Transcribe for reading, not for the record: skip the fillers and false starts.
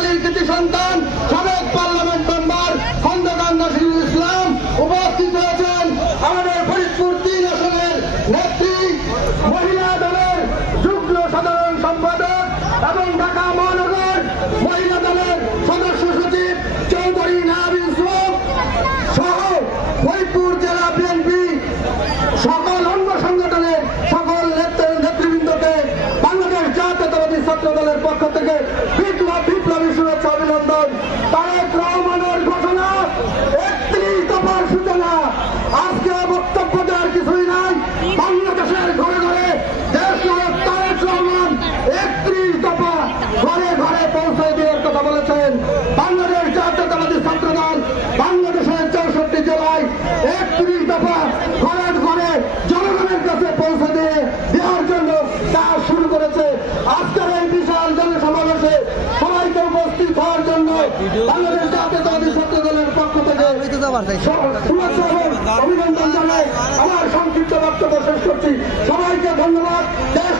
পটুয়াখালীর কৃতি সন্তান সাবেক পার্লামেন্ট মেম্বার খন্দকার নাসিরুল ইসলাম উপস্থিত হয়েছেন। আমাদের ফরিদপুর 3 আসনের নেত্রী, মহিলা দলের যুগ্ম সাধারণ সম্পাদক এবং ঢাকা মহানগর মহিলা দলের সদস্য সচিব চৌধুরী নায়াব ইউসুফ সহ ফরিদপুর জেলা বিএনপি সকল অঙ্গ সংগঠনের সকল নেতৃবৃন্দকে বাংলাদেশ জাতীয়তাবাদী ছাত্র দলের পক্ষ থেকে বিপ্লবী শুভেচ্ছা অভিনন্দন। তারেক রহমানের ঘোষণা 31 দফার সূচনা। আজকে বক্তব্য দেওয়ার কিছুই নাই। বাংলাদেশের ঘরে ঘরে দেশ নায়ক তারেক রহমান 31 দফা ঘরে ঘরে পৌঁছে দেওয়ার কথা বলেছেন। বাংলাদেশ জাতীয়তাবাদী ছাত্র দল বাংলাদেশের 64 জেলায় 31 দফা ঘরে ঘরে জনগণের কাছে পৌঁছে দেওয়ার জন্য কাজ শুরু করেছে। আজকের এই বিশাল জনসমাবেশে সবাইকে উপস্থিত হওয়ার জন্য বাংলাদেশ জাতীয়তাবাদী ছাত্র দলের পক্ষ থেকে শুভেচ্ছা এবং অভিনন্দন জানাই আমার সংক্ষিপ্ত বক্তব্য শেষ করছি। সবাইকে ধন্যবাদ। দেশ